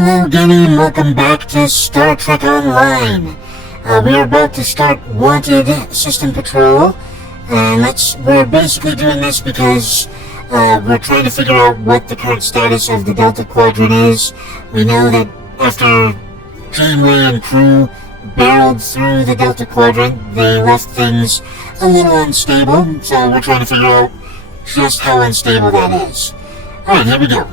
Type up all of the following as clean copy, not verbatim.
Hello again and welcome back to Star Trek Online. We are about to start Wanted System Patrol, and we're basically doing this because we're trying to figure out what the current status of the Delta Quadrant is. We know that after Janeway and crew barreled through the Delta Quadrant, they left things a little unstable, so we're trying to figure out just how unstable that is. Alright, here we go.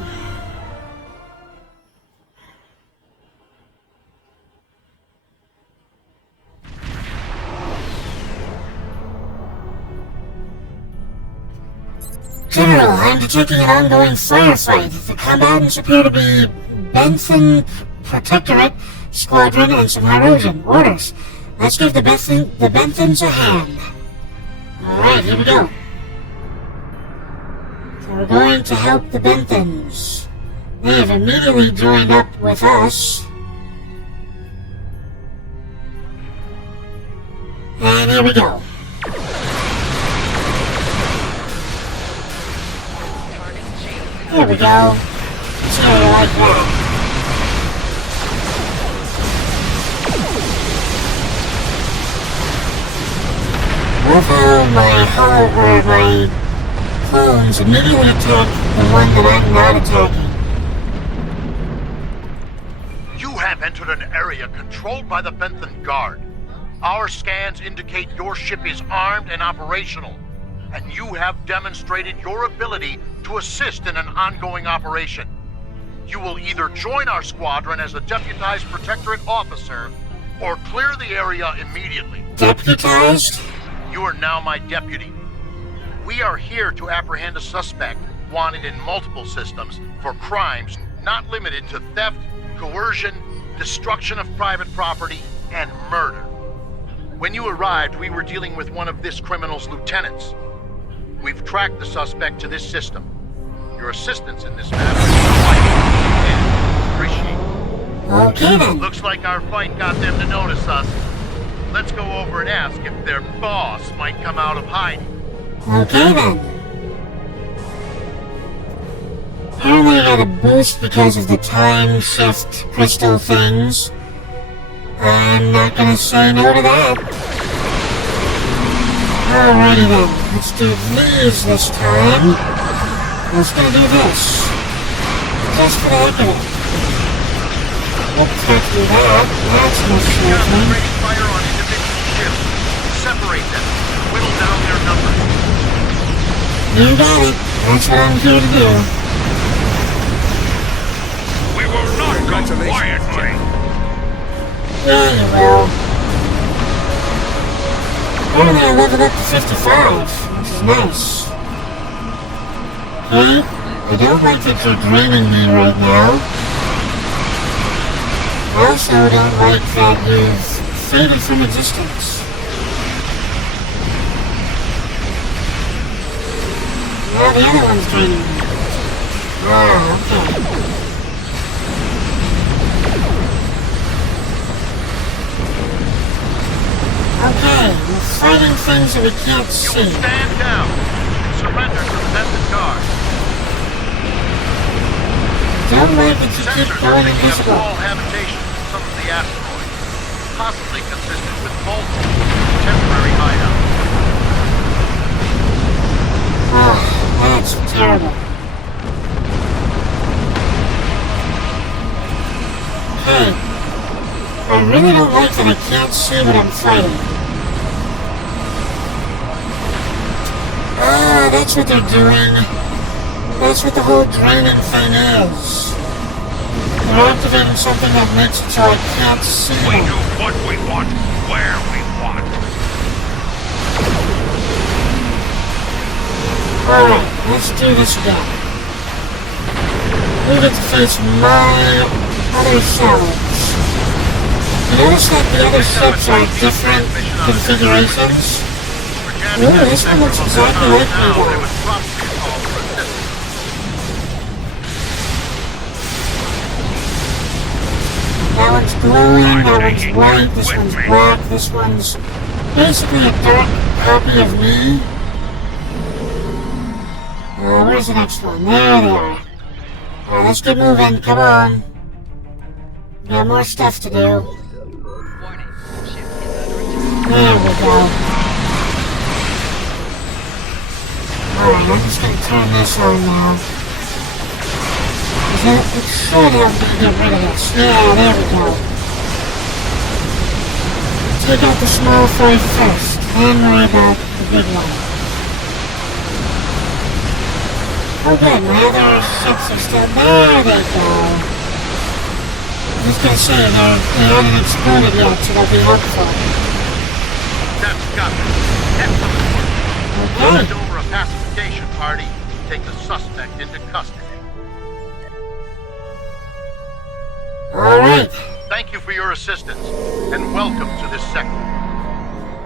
General, I'm detecting an ongoing firefight. The combatants appear to be Benthen Protectorate Squadron and some Hirogen. Orders. Let's give the Benthens a hand. Alright, here we go. So we're going to help the Benthens. They have immediately joined up with us. And here we go. Here we go. See how you like that. Love how my clones immediately attack the one that I'm not attacking. You have entered an area controlled by the Benthen Guard. Our scans indicate your ship is armed and operational, and you have demonstrated your ability to assist in an ongoing operation. You will either join our squadron as a deputized Protectorate officer, or clear the area immediately. Deputized? You are now my deputy. We are here to apprehend a suspect wanted in multiple systems for crimes not limited to theft, coercion, destruction of private property, and murder. When you arrived, we were dealing with one of this criminal's lieutenants. We've tracked the suspect to this system. Your assistance in this matter is appreciated. Okay then. Looks like our fight got them to notice us. Let's go over and ask if their boss might come out of hiding. Okay then. Apparently I got a boost because of the time shift crystal things. I'm not gonna say no to that. Alrighty then, let's do these this time. I'm just gonna do this. Just for the heck of it. Yep, can't do that. That's misleading. Fire on individual ships. Separate them. Whittle down their numbers. You got it. That's what I'm here to do. We will not go quietly. Yeah, you will. Apparently I leveled up to 55, which is nice. Hey, I don't like that you're draining me right now. I also don't like that you've faded from existence. Now the other one's draining me. Ah, okay. Okay, we're fighting things that we can't see. You will stand down and surrender to the Benthen Guard. Don't like that you keep Sensors going are picking up invisible. small habitations in some of the asteroids, possibly consistent with multiple temporary hideouts. Oh, that's terrible. Okay. I really don't like that I can't see what I'm fighting. Ah, that's what they're doing. That's what the whole draining thing is. They're activating something that makes it so I can't see We them. do what we want, where we want. Alright, let's do this again. We get to face my other selves. You notice that the other ships are different configurations? Ooh, this one looks exactly like me though. That one's glowing, that one's white, this one's black, this one's basically a dark copy of me. Where's the next one? There they are. Let's get moving, come on. Got more stuff to do. Warning. Ship is under attack. There we go. Alright, I'm just gonna turn this on now. It should help me get rid of this. Yeah, there we go. Take out the small fry first, then worry about the big one. Oh good, my other ships are still... There they go. I was gonna say, they haven't exploded yet, so they'll be helpful. That's got it. Excellent work. Okay. Send over a pacification party to take the suspect into custody. Alright. Thank you for your assistance, and welcome to this sector.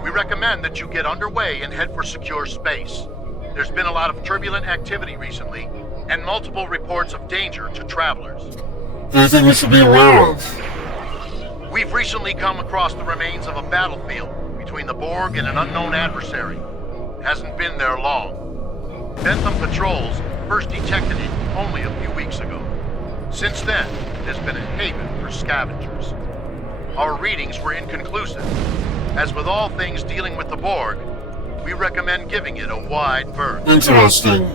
We recommend that you get underway and head for secure space. There's been a lot of turbulent activity recently, and multiple reports of danger to travelers. Anything we should be aware of? We've recently come across the remains of a battlefield between the Borg and an unknown adversary. Hasn't been there long. Bentham patrols first detected it only a few weeks ago. Since then, it has been a haven for scavengers. Our readings were inconclusive. As with all things dealing with the Borg, we recommend giving it a wide berth. Interesting.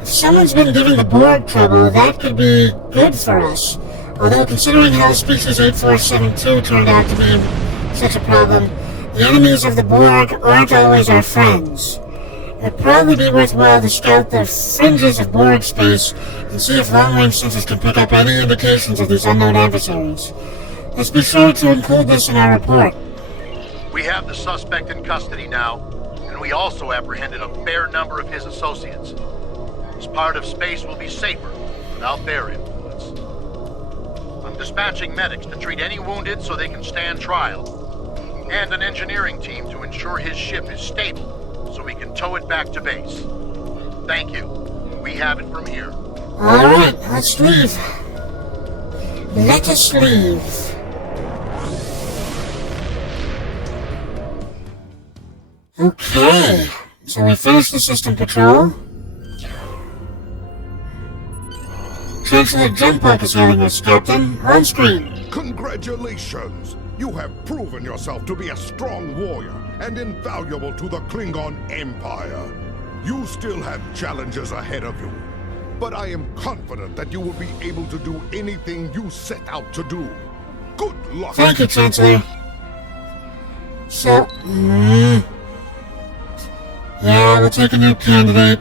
If someone's been giving the Borg trouble, that could be good for us. Although considering how species 8472 turned out to be such a problem, the enemies of the Borg aren't always our friends. It'd probably be worthwhile to scout the fringes of Borg space and see if long-range sensors can pick up any indications of these unknown adversaries. Let's be sure to include this in our report. We have the suspect in custody now, and we also apprehended a fair number of his associates. This part of space will be safer without their influence. I'm dispatching medics to treat any wounded so they can stand trial, and an engineering team to ensure his ship is stable so we can tow it back to base. Thank you. We have it from here. Alright, let's leave. Let us leave. Okay, so we finished the system patrol. Chancellor Jumpuck is hailing us, Captain. On screen. Congratulations! You have proven yourself to be a strong warrior and invaluable to the Klingon Empire. You still have challenges ahead of you, but I am confident that you will be able to do anything you set out to do. Good luck! Thank you, Chancellor. So, yeah, we'll take a new candidate.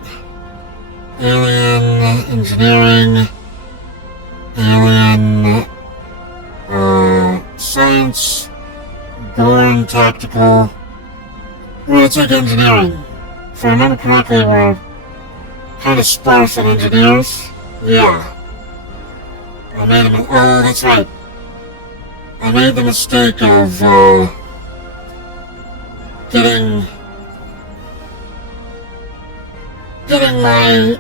Alien engineering. Alien science. Born tactical. We're gonna take engineering. If I remember correctly, we're kind of sparse on engineers. Yeah. I made a oh, that's right. I made the mistake of, getting my,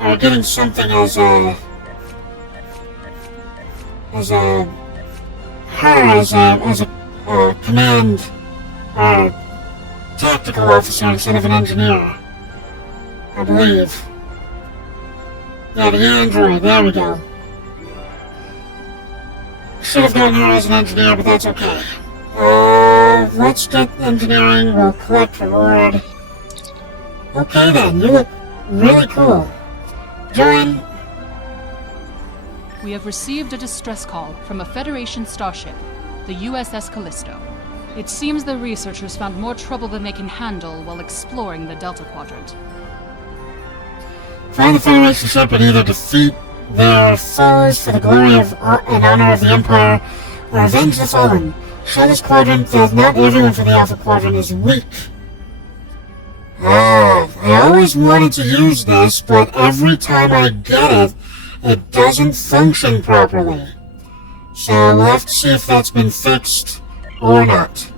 or getting something as a command, or tactical officer instead of an engineer. I believe. Yeah, the android, there we go. Should have gotten her as an engineer, but that's okay. Let's get engineering, we'll collect reward. Okay then, you look really cool. Join. We have received a distress call from a Federation starship, the USS Callisto. It seems the researchers found more trouble than they can handle while exploring the Delta Quadrant. Find the Federation ship and either defeat their foes for the glory of and honor of the Empire, or avenge the fallen. Show this quadrant that not everyone for the Alpha Quadrant is weak. I always wanted to use this, but every time I get it, it doesn't function properly. So we'll have to see if that's been fixed or not.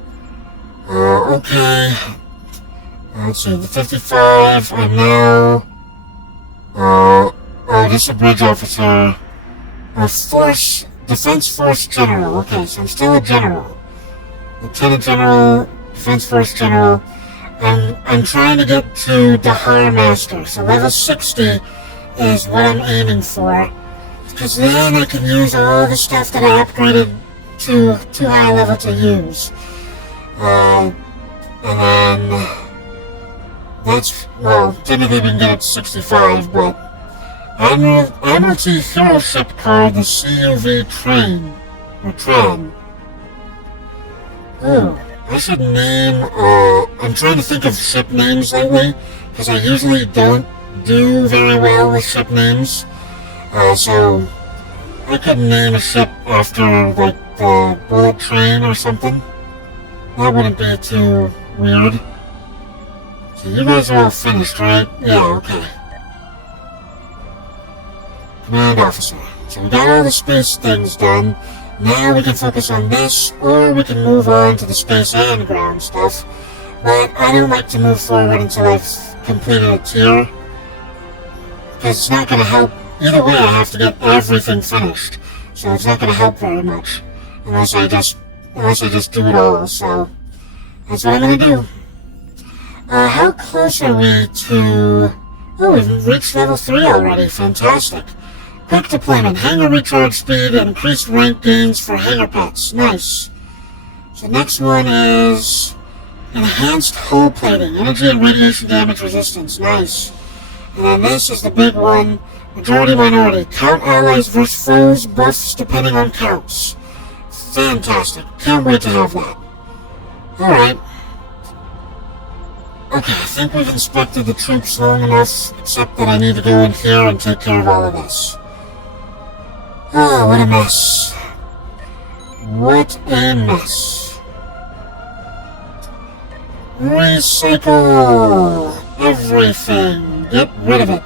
Okay. Let's see, the 55, I'm now... this is a bridge officer. Defense Force General. Okay, so I'm still a general. Lieutenant General, Defense Force General. I'm trying to get to Dahar Master. So level 60 is what I'm aiming for. Because then I can use all the stuff that I upgraded to too high a level to use. And then that's, well, technically we can get it to 65, but Admiralty Hero Ship Card, the CUV Train, or Tran. Ooh, I should name, I'm trying to think of ship names lately, because I usually don't do very well with ship names. So I could name a ship after, like, the Bullet Train or something. That wouldn't be too weird. So you guys are all finished, right? Yeah, okay. Command Officer. So we got all the space things done. Now we can focus on this, or we can move on to the space and ground stuff. But I don't like to move forward until I've completed a tier, because it's not going to help. Either way, I have to get everything finished, so it's not going to help very much unless I just do it all. So that's what I'm going to do. How close are we to? Oh, we've reached level 3 already. Fantastic. Quick deployment, hangar recharge speed, increased rank gains for hangar pets. Nice. So next one is enhanced hull plating, energy and radiation damage resistance. Nice. And then this is the big one, majority minority, count allies versus foes, buffs depending on counts. Fantastic. Can't wait to have that. Alright. Okay, I think we've inspected the troops long enough, except that I need to go in here and take care of all of this. Oh, what a mess. What a mess. Recycle everything. Get rid of it.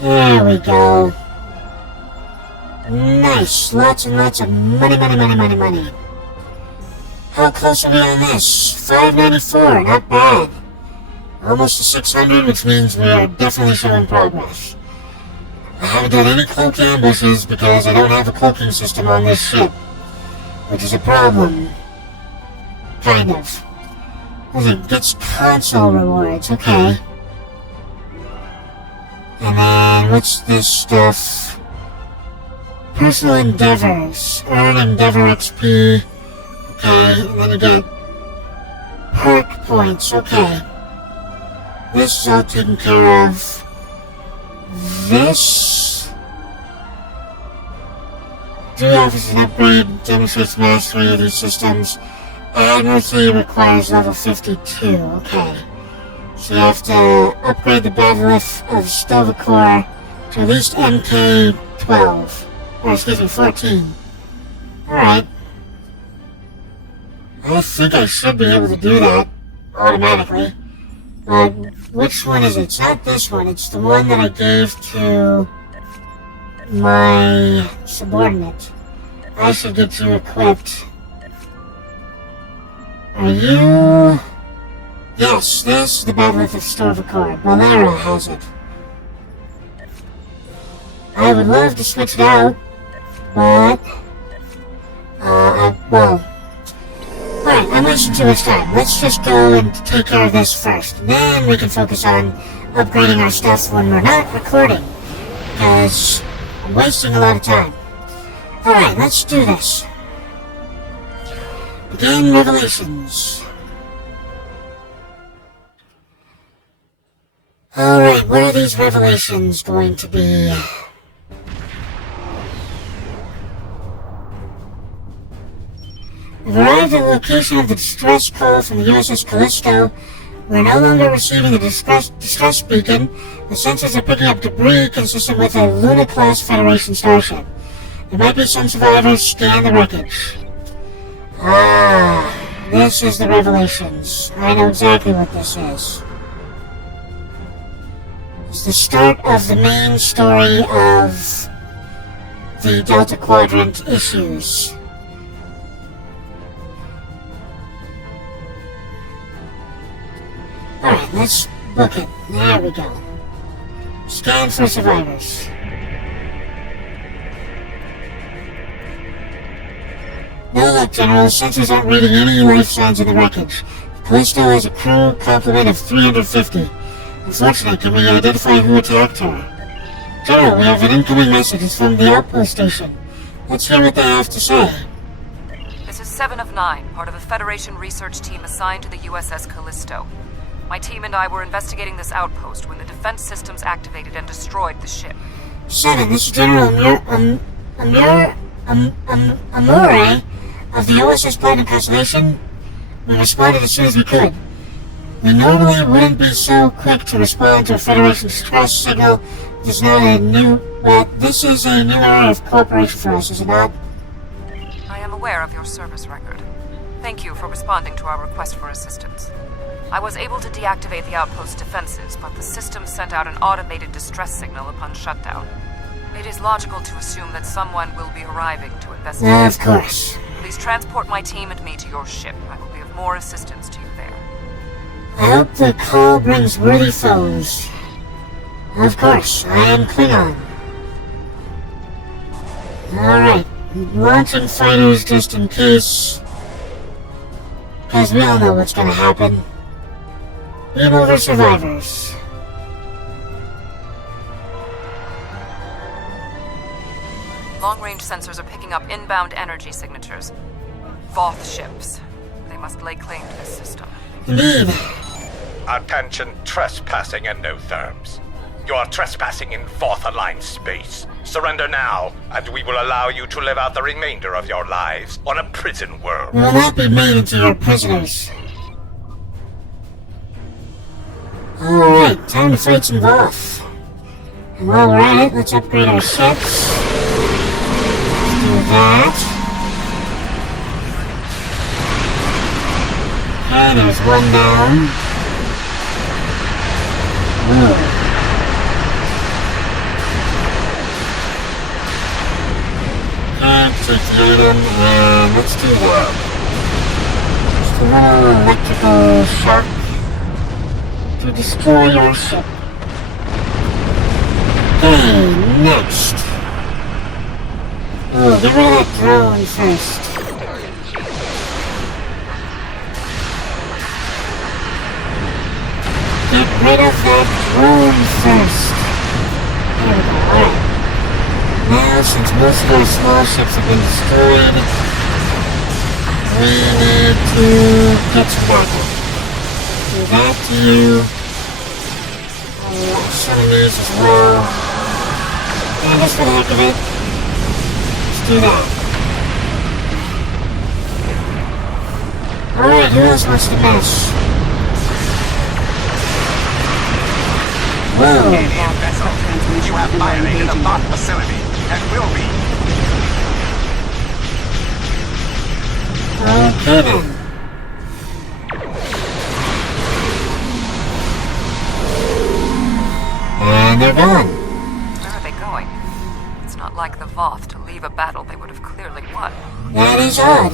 There we go. Nice. Lots and lots of money, money, money, money, money. How close are we on this? 594, not bad. Almost to 600, which means we are definitely showing progress. I haven't done any cloak ambushes because I don't have a cloaking system on this ship, which is a problem. Kind of. It gets console rewards, okay. And then, what's this stuff? Personal endeavors. Earn endeavor XP. Okay, and then you get perk points, okay. This is all taken care of. This... Do offers an upgrade, demonstrates mastery of these systems. Admiralty requires level 52, okay. So you have to upgrade the Batholith of Stovacor to at least MK 12. Or excuse me, 14. Alright. I think I should be able to do that automatically. But which one is it? It's not this one. It's the one that I gave to my subordinate. I should get you equipped. Are you... Yes, this is the Batholith of Stovacor. Valera has it. I would love to switch it out, but... well... Alright, I'm wasting too much time. Let's just go and take care of this first. Then we can focus on upgrading our stuff when we're not recording. Because I'm wasting a lot of time. Alright, let's do this. Begin revelations. Alright, what are these revelations going to be? We've arrived at the location of the distress call from the USS Callisto. We're no longer receiving the distress beacon. The sensors are picking up debris consistent with a Luna-class Federation starship. There might be some survivors. Scan the wreckage. Ah, this is the revelations. I know exactly what this is. It's the start of the main story of the Delta Quadrant issues. Alright, let's book it. There we go. Scan for survivors. No luck, General. Sensors aren't reading any life signs in the wreckage. Callisto has a crew complement of 350. Unfortunately, can we identify who attacked her? General, we have an incoming message. It's from the outpost station. Let's hear what they have to say. This is 7 of 9, part of a Federation research team assigned to the USS Callisto. My team and I were investigating this outpost when the defense systems activated and destroyed the ship. 7, this is General Amore of the OSS Platinum Constellation. We responded as soon as we could. We normally wouldn't be so quick to respond to a Federation distress signal. This is a new era of cooperation for us, is it not? I am aware of your service record. Thank you for responding to our request for assistance. I was able to deactivate the outpost's defenses, but the system sent out an automated distress signal upon shutdown. It is logical to assume that someone will be arriving to investigate. Of course. Please transport my team and me to your ship. I will be of more assistance to you there. I hope the call brings worthy foes. Of course, I am Klingon. Alright, launching fighters just in case. Because we all know what's gonna happen. Game over, survivors. Long-range sensors are picking up inbound energy signatures. Voth ships. They must lay claim to this system. Indeed. Attention, trespassing endotherms. You are trespassing in Voth-aligned space. Surrender now, and we will allow you to live out the remainder of your lives on a prison world. We will not be made into your prisoners. Alright, time to fight some Voth. And while we're at it, let's upgrade our ships. Let's do that. Okay, there's one down. Ooh. Okay, take the item, and let's do that. Just a little electrical shock to destroy your ship. Okay, next. Oh, get rid of that drone first. Get rid of that drone first. There we go, alright. Now, since most of our small ships have been destroyed, we need to get some backup. Do that to you. Some of these as well. And just for the heck of it, let's do that. Alright, who else wants to mess? Whoa. You have violated a Voth facility, and will be. Okay then. And they're gone. Where are they going? It's not like the Voth to leave a battle they would have clearly won. That is odd.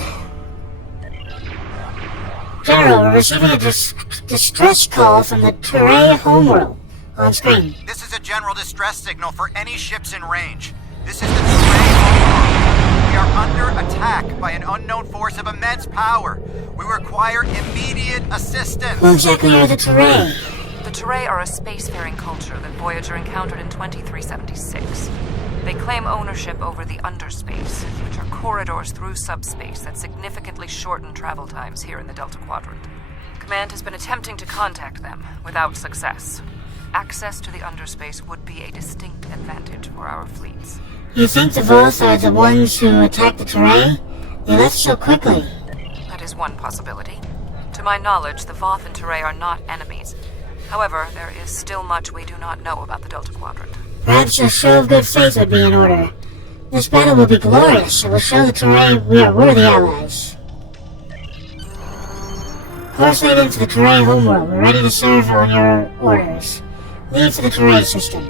General, we're receiving a distress call from the Turay homeworld. On screen. This is a general distress signal for any ships in range. This is the Turay homeworld. We are under attack by an unknown force of immense power. We require immediate assistance. Who exactly are the Turay? The Turay are a spacefaring culture that Voyager encountered in 2376. They claim ownership over the underspace, which are corridors through subspace that significantly shorten travel times here in the Delta Quadrant. Command has been attempting to contact them, without success. Access to the underspace would be a distinct advantage for our fleets. You think the Voth are the ones who attacked the Turay? They left so quickly. That is one possibility. To my knowledge, the Voth and Turay are not enemies. However, there is still much we do not know about the Delta Quadrant. Perhaps a show of good faith would be in order. This battle will be glorious. It will show the Turay we are worthy allies. Course lead into the Turay homeworld. We're ready to serve on your orders. Leave for the Turay system.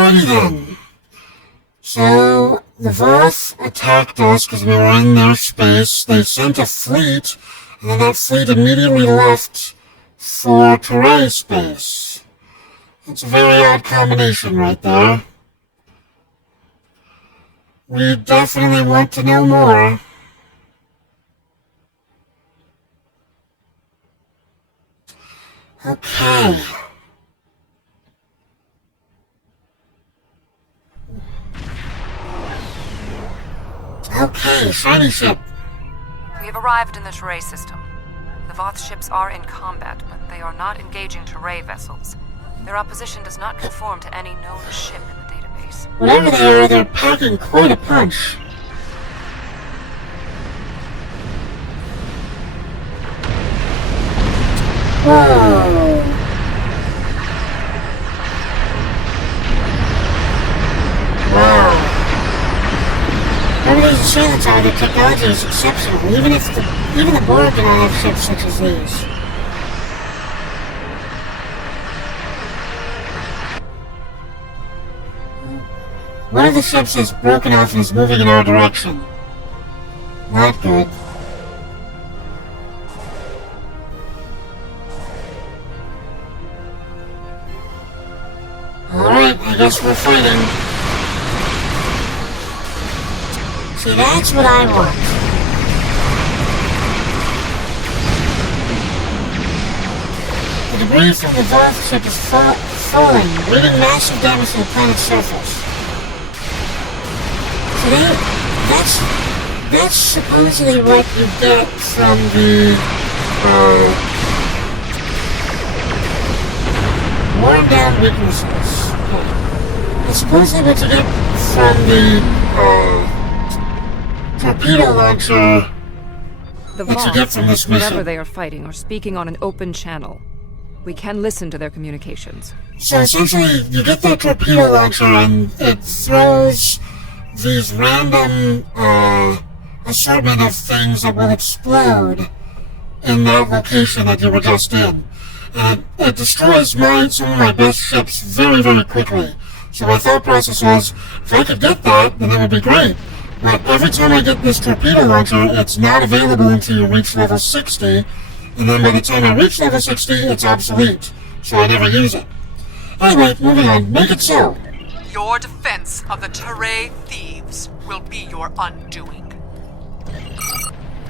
Alrighty then. So, the Voth attacked us because we were in their space. They sent a fleet, and then that fleet immediately left for Teray space. It's a very odd combination right there. We definitely want to know more. Okay. Okay, shiny ship. We have arrived in the Teray system. The Voth ships are in combat, but they are not engaging Teray vessels. Their opposition does not conform to any known ship in the database. Whatever they are, they're packing quite a punch. Whoa. Wow. Everybody's assured that their technology is exceptional, even the Borg do not have ships such as these. One of the ships has broken off and is moving in our direction. Not good. Alright, I guess we're fighting. See, that's what I want. The debris from the Voth ship is falling, leaving massive damage to the planet's surface. So that's supposedly what you get from the, worn down weaknesses. Okay. That's supposedly what you get from the, torpedo launcher The that you get from this whatever mission. they are fighting, are speaking on an open channel. We can listen to their communications. So essentially, you get that torpedo launcher and it throws these random assortment of things that will explode in that location that you were just in. And it destroys some of my best ships very, very quickly. So my thought process was, if I could get that, then it would be great. But every time I get this torpedo launcher, it's not available until you reach level 60, and then by the time I reach level 60, it's obsolete. So I never use it. Anyway, moving on. Make it so. Your defense of the Teray thieves will be your undoing.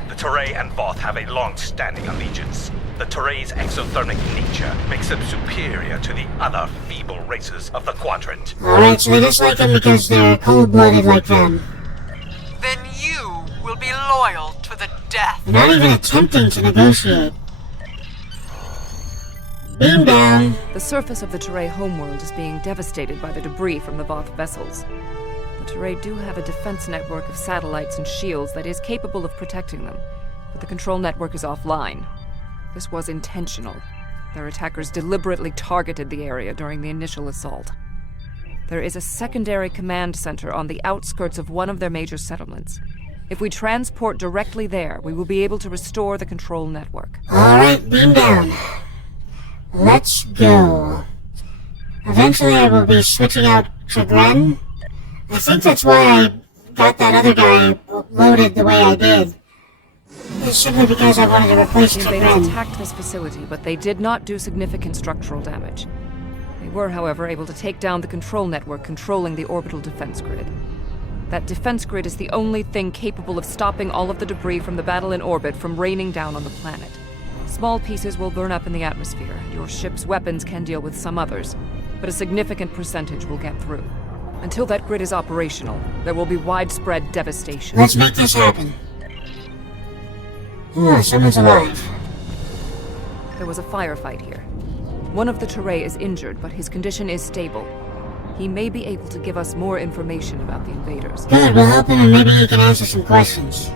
The Teray and Voth have a long-standing allegiance. The Teray's exothermic nature makes them superior to the other feeble races of the Quadrant. Alright, so they dislike them because they're cold-blooded like them. Then you will be loyal to the death. They're not even attempting to negotiate. Beam down. The surface of the Teray homeworld is being devastated by the debris from the Voth vessels. The Teray do have a defense network of satellites and shields that is capable of protecting them, but the control network is offline. This was intentional. Their attackers deliberately targeted the area during the initial assault. There is a secondary command center on the outskirts of one of their major settlements. If we transport directly there, we will be able to restore the control network. Alright, beam down. Let's go. Eventually I will be switching out Chagrin. I think that's why I got that other guy loaded the way I did. It's simply because I wanted to replace The invaders Chagrin. attacked this facility, but they did not do significant structural damage. They were, however, able to take down the control network controlling the orbital defense grid. That defense grid is the only thing capable of stopping all of the debris from the battle in orbit from raining down on the planet. Small pieces will burn up in the atmosphere, and your ship's weapons can deal with some others, but a significant percentage will get through. Until that grid is operational, there will be widespread devastation. Let's make this happen. Oh, someone's alive. There was a firefight here. One of the Teray is injured, but his condition is stable. He may be able to give us more information about the invaders. Good, we'll help him and maybe he can answer some questions.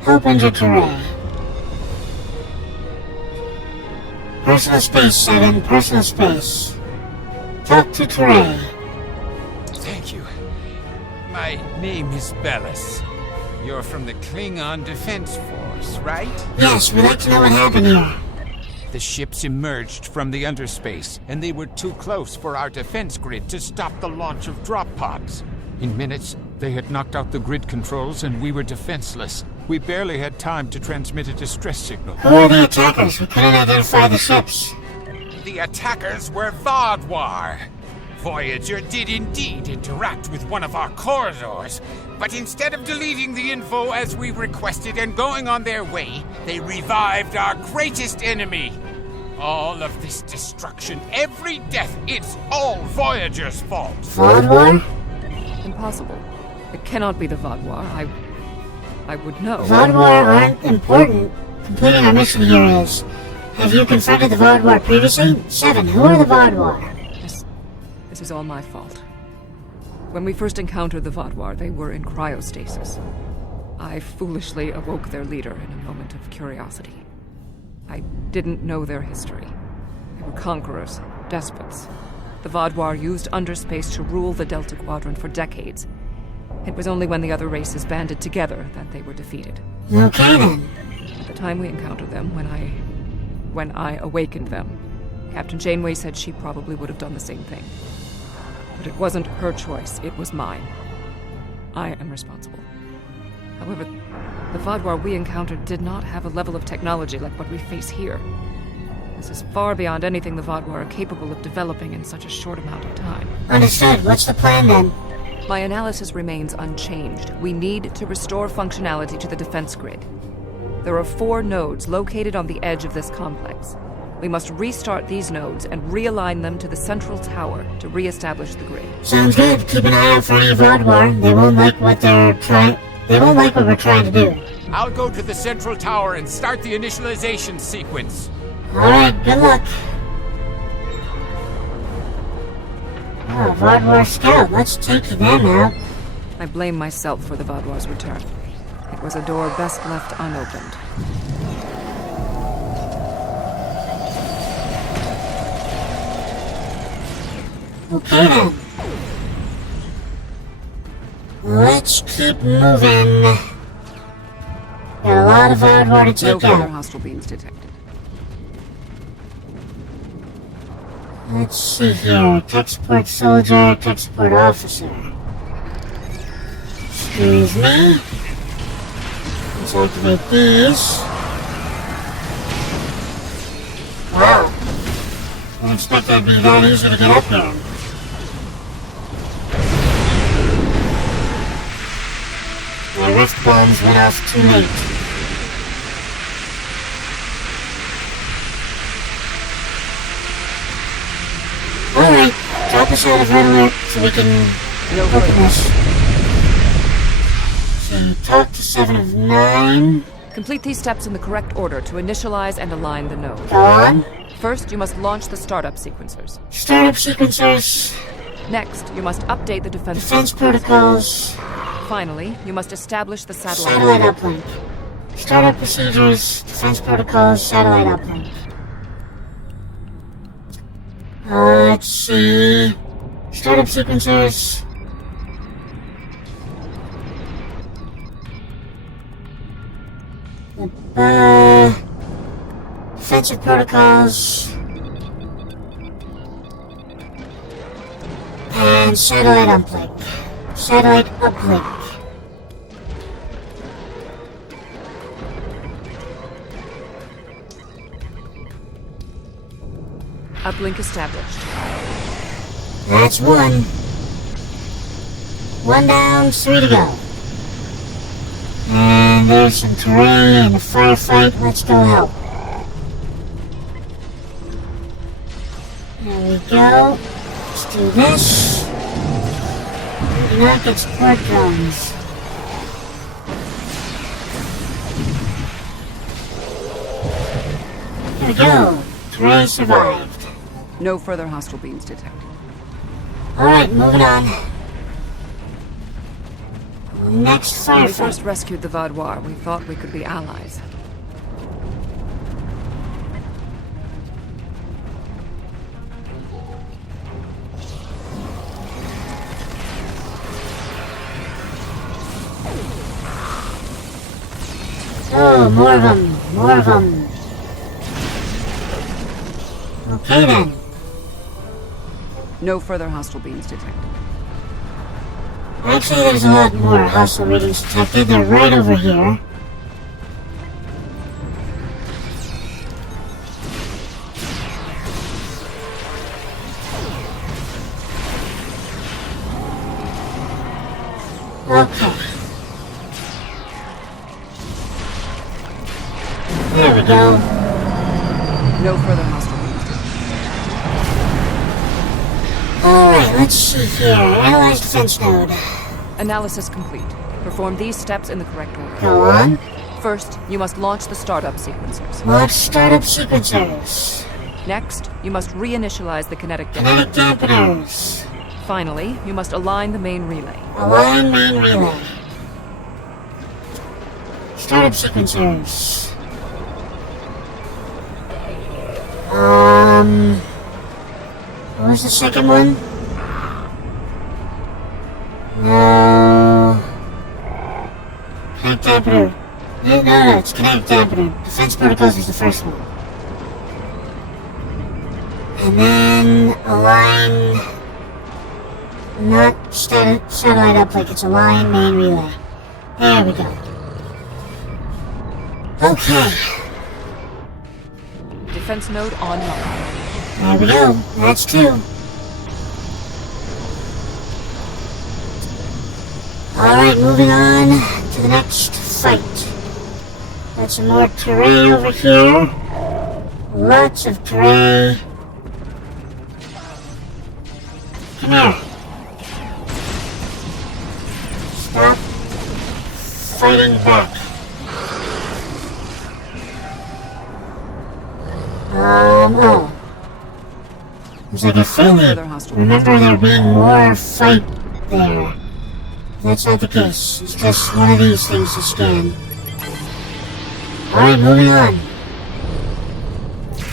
Help injured Teray. Personal space 7, personal space. Talk to Teray. Thank you. My name is Bellis. You're from the Klingon Defense Force, right? Yes, we'd like to know what happened here. The ships emerged from the underspace, and they were too close for our defense grid to stop the launch of drop pods. In minutes, they had knocked out the grid controls, and we were defenseless. We barely had time to transmit a distress signal. Who are the attackers? We couldn't identify the ships. The attackers were Vaadwaur. Voyager did indeed interact with one of our corridors, but instead of deleting the info as we requested and going on their way, they revived our greatest enemy. All of this destruction, every death, it's all Voyager's fault. Vaadwaur? Impossible. It cannot be the Vaadwaur. I would know. Vaadwaur aren't important. Completing our mission here is. Have you confronted the Vaadwaur previously? 7. Who are the Vaadwaur? This is all my fault. When we first encountered the Vaadwaur, they were in cryostasis. I foolishly awoke their leader in a moment of curiosity. I didn't know their history. They were conquerors, despots. The Vaadwaur used underspace to rule the Delta Quadrant for decades. It was only when the other races banded together that they were defeated. Okay then. At the time we encountered them, when I awakened them, Captain Janeway said she probably would have done the same thing. But it wasn't her choice, it was mine. I am responsible. However, the Vaadwaur we encountered did not have a level of technology like what we face here. This is far beyond anything the Vaadwaur are capable of developing in such a short amount of time. Understood. What's the plan then? My analysis remains unchanged. We need to restore functionality to the defense grid. There are 4 nodes located on the edge of this complex. We must restart these nodes and realign them to the central tower to re-establish the grid. Sounds good. Keep an eye out for any Vaadwaur. They won't like what we're trying to do. I'll go to the central tower and start the initialization sequence. Alright, good luck. Oh, Vaadwaur scout. Let's take them out. I blame myself for the Vaadwaur's return. It was a door best left unopened. Okay then. Let's keep moving. Got a lot of Vaadwaur to No take further out. hostile beams detected. Let's see here. Tech support soldier, tech support officer. Excuse me. Let's activate these. Wow. Didn't expect that'd be that easy to get up here. My rift bombs went off too late. Alright, drop us out of red alert so we can open this. So, talk to 7 of 9. Complete these steps in the correct order to initialize and align the node. Go on. First, you must launch the startup sequencers. Startup sequencers. Next, you must update the Defense protocols. Finally, you must establish the satellite. Satellite uplink. Startup procedures. Defense protocols. Satellite uplink. Let's see. Startup sequencers. Defensive protocols. And satellite uplink. Satellite uplink. Uplink established. That's 1. 1 down, 3 to go. And there's some terrain and a firefight. Let's go help. There we go. Let's do this. We do not get support drones. There we go. Terrain survived. No further hostile beams detected. Alright, moving on. Next When we firefight. first rescued the Vaadwaur, we thought we could be allies. Oh, more of them. More of them. Okay then. No further hostile beams detected. Actually, there's a lot more hostile readings detected. They're right over here. Okay. There we go. No further hostile beams detected. Alright, let's see here. Analyze defense node. Analysis complete. Perform these steps in the correct order. Go on. First, you must launch the startup sequencers. Launch startup sequencers. Next, you must reinitialize the kinetic Kinetic dampener. dampeners. Finally, you must align the main relay. Align main relay. Startup sequencers. What was the second one? No. Kinetic dampener. No, it's kinetic dampener. Defense protocols is the first one. And then align. Not satellite uplink, it's align main relay. There we go. Okay. Defense node online. There we go. That's two. Alright, moving on to the next fight. Got some more terrain over here. Lots of terrain. Come here. Stop fighting back. Oh. There's like a friendly. Remember there being more fight there. That's not the case. It's just one of these things to scan. Alright, moving on.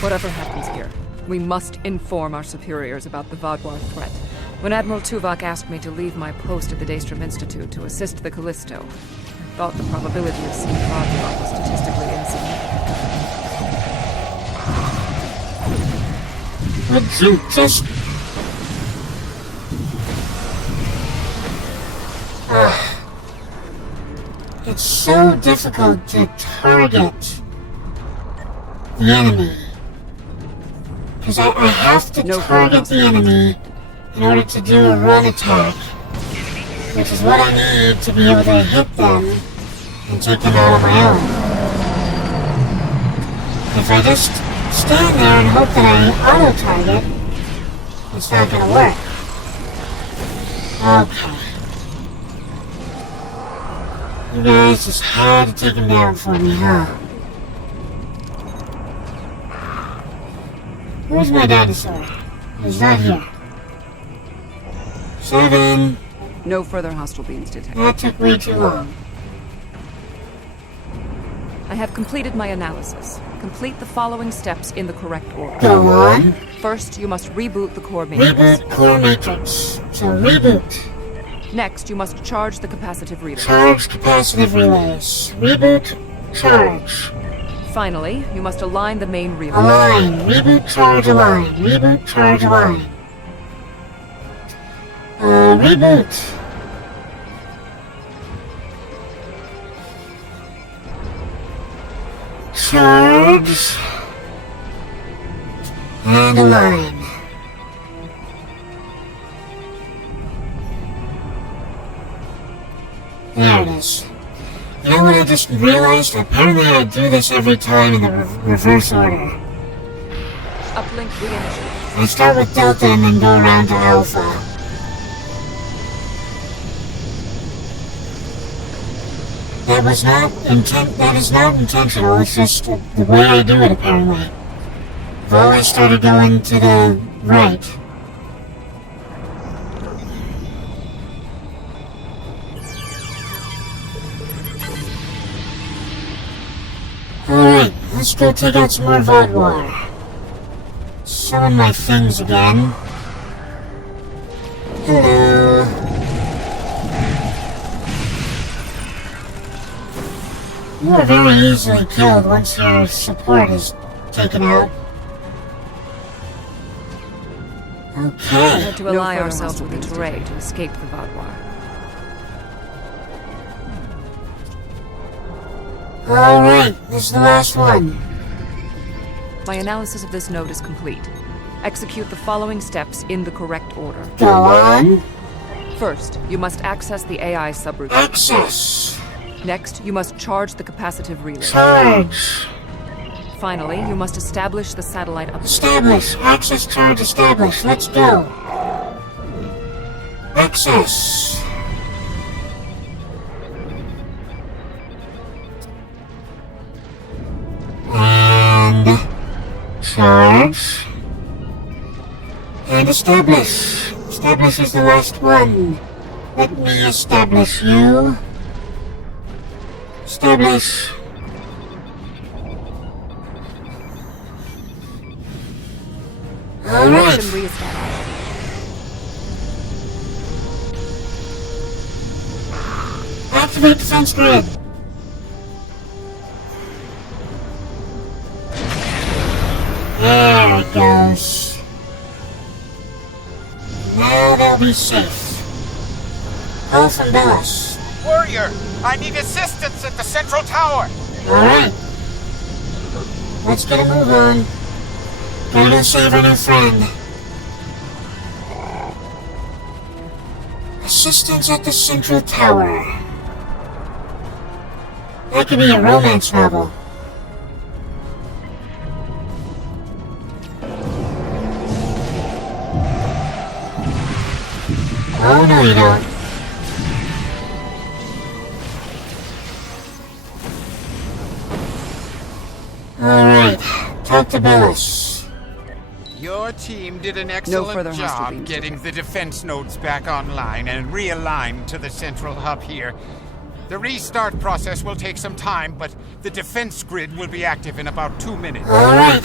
Whatever happens here, we must inform our superiors about the Vaadwaur threat. When Admiral Tuvok asked me to leave my post at the Daystrom Institute to assist the Callisto, I thought the probability of seeing Vaadwaur was statistically insignificant. Would you just... It's so difficult to target the enemy. Because I have to target the enemy in order to do a run attack. Which is what I need to be able to hit them and take them out on my own. If I just stand there and hope that I auto-target, it's not gonna work. Okay. You guys just had to take him down for me, huh? Where's my dinosaur? He's not here. 7. No further hostile beams detected. That took way too long. I have completed my analysis. Complete the following steps in the correct order. Go on. First, you must reboot the core matrix. Reboot core matrix. So reboot. Next, you must charge the capacitive relays. Charge capacitive relays. Reboot. Charge. Finally, you must align the main relay. Align. Reboot. Charge. Align. Reboot. Charge. Align. Reboot. Charge. And align. There it is. You know what I just realized? Apparently I do this every time in the reverse order. Uplink reinitialized. I start with Delta and then go around to Alpha. That is not intentional, it's just the way I do it apparently. I've always started going to the right. Alright, let's go take out some more Vaadwaur. Summon my things again. Hello. You are very easily killed once your support is taken out. We Okay. had to ally ourselves with the Teray to escape the Vadwar. Alright, this is the last one. My analysis of this node is complete. Execute the following steps in the correct order. Go on. First, you must access the AI subroutine. Access. Next, you must charge the capacitive relay. Charge. Finally, you must establish the satellite up. Establish. Access charge established. Let's go. Access. And charge. And establish. Establish is the last one. Let me establish you. Establish. Alright. Connection reestablished. Activate defense grid. There it goes. Now they'll be safe. Call from Bellis. Warrior, I need assistance at the central tower. Alright. Let's get a move on. Gotta go save our new friend. Assistance at the central tower. That could be a romance novel. Oh no you don't. Alright, talk to Bellis. Your team did an excellent further hostile job beams getting the defense nodes back online and realigned to the central hub here. The restart process will take some time, but the defense grid will be active in about 2 minutes. Alright,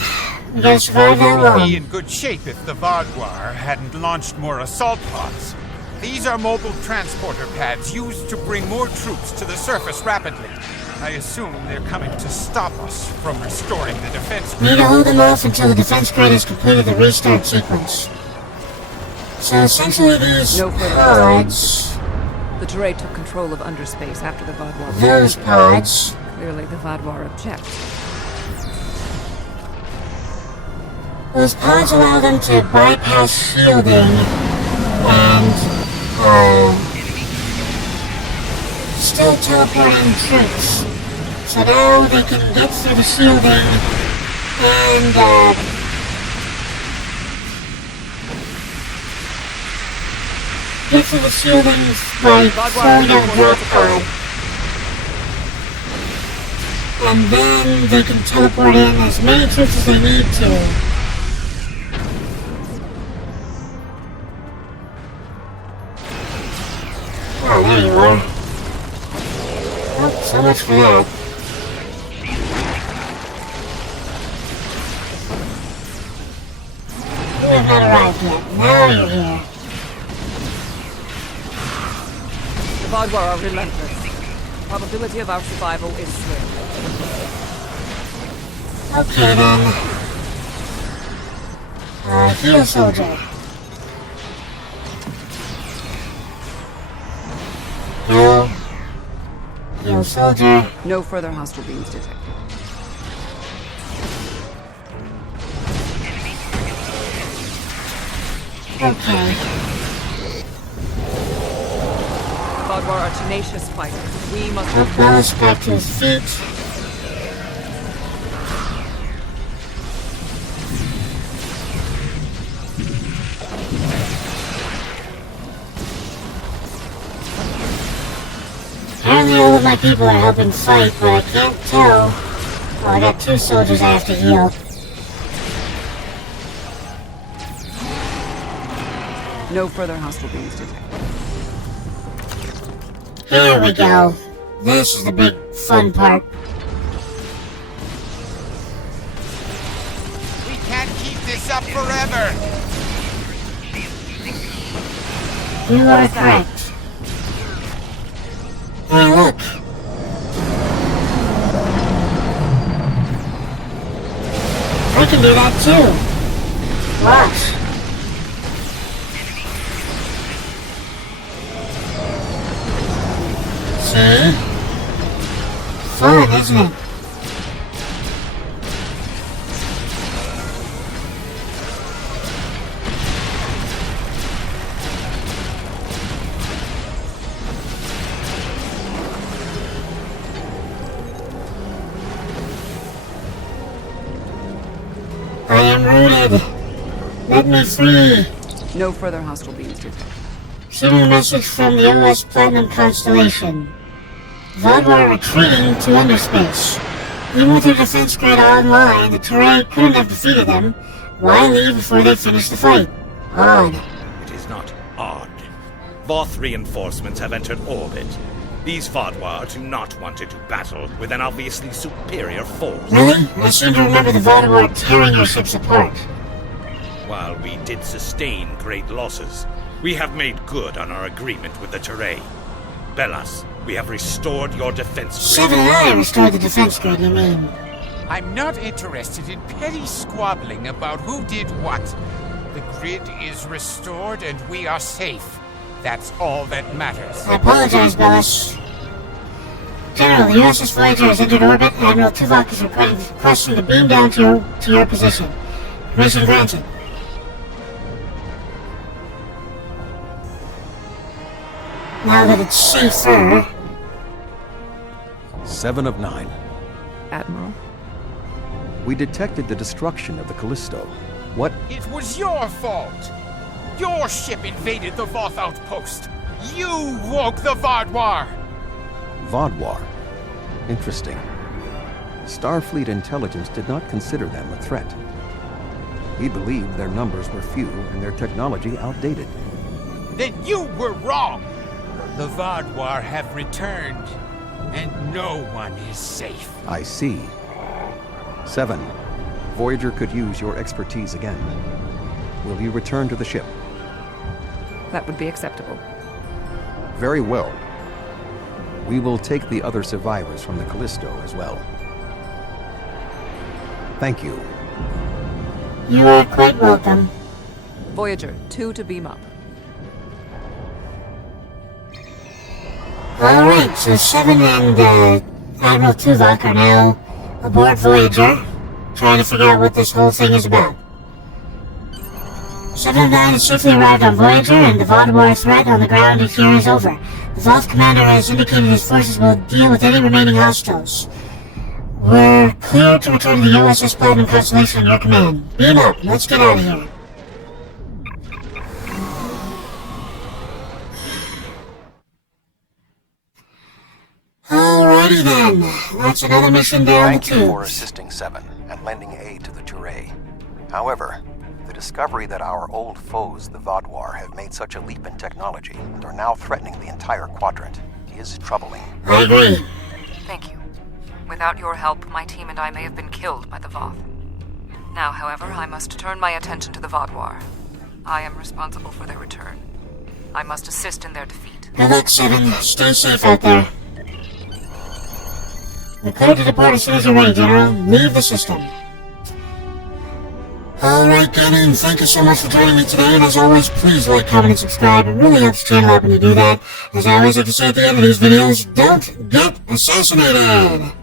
we gotta survive that We'd be long. in good shape if the Vadwar hadn't launched more assault pods. These are mobile transporter pads used to bring more troops to the surface rapidly. I assume they're coming to stop us from restoring the defense We need grid. to hold them off until the defense grid has completed the restart sequence. So essentially these No further pods, The Teray took control of underspace after the Vadwar. those pods, Clearly, the Vadwar object. those pods allow them to bypass shielding and still teleporting troops. So now they can get through the shielding and get through the shielding by throwing out a drop pod. And then they can teleport in as many troops as they need to. Oh, there you are. Oh, so much for that. You have not arrived yet. Now you're here. The Vadwar are relentless. The probability of our survival is slim. Okay then. Heal soldier. Heal soldier. No further hostile beams detected. Okay. Vadwar are tenacious fighters. We must Help Bellis back to his feet. Apparently all of my people are helping fight, but I can't tell. Oh, I got 2 soldiers I have to heal. No further hostile beams detected. Here we go. This is the big fun part. We can't keep this up forever! You are correct. Hey, look. I can do that too. Watch. See? Fun, isn't it? I am rooted. Let me free. No further hostile beings detected. Sending a message from the OS Platinum Constellation. Vodwar retreating to underspace. Even with their defense grid online, the Terrae couldn't have defeated them. Why leave before they finish the fight? Odd. It is not odd. Voth reinforcements have entered orbit. These Vodwar do not want to do battle with an obviously superior force. Really? I seem to remember the Vodwar tearing your ships apart. While we did sustain great losses, we have made good on our agreement with the Terrae. Bellas, we have restored your defense grid. 7 and I restored the defense grid, you mean? I'm not interested in petty squabbling about who did what. The grid is restored and we are safe. That's all that matters. I apologize, Bellas. General, the USS Voyager has entered orbit. Admiral Tuvok is requesting to beam down to your position. Permission granted. Now that it's safer... 7 of 9. Admiral? We detected the destruction of the Callisto. What? It was your fault! Your ship invaded the Voth outpost! You woke the Vodwar! Vodwar. Interesting. Starfleet intelligence did not consider them a threat. We believed their numbers were few and their technology outdated. Then you were wrong! The Vodwar have returned, and no one is safe. I see. 7. Voyager could use your expertise again. Will you return to the ship? That would be acceptable. Very well. We will take the other survivors from the Callisto as well. Thank you. You are quite welcome. Voyager, 2 to beam up. Alright, so 7 and Admiral Tuvok are now aboard Voyager, trying to figure out what this whole thing is about. 7 of 9 has safely arrived on Voyager, and the Vodwar threat on the ground here is over. The Voth commander has indicated his forces will deal with any remaining hostiles. We're clear to return to the USS Platinum Constellation in your command. Beam up, let's get out of here. Alrighty then, that's another mission down the tubes. Thank you for assisting 7 and lending aid to the Terrae. However, the discovery that our old foes, the Vodwar, have made such a leap in technology and are now threatening the entire quadrant is troubling. I agree. Thank you. Without your help, my team and I may have been killed by the Voth. Now, however, I must turn my attention to the Vodwar. I am responsible for their return. I must assist in their defeat. Good luck, 7. Stay safe out there. We're clear to depart as soon as you're ready, General. Leave the system. Alright, Gannon, thank you so much for joining me today, and as always, please like, comment, and subscribe. It really helps the channel out when you do that. As I always like to say at the end of these videos, don't get assassinated!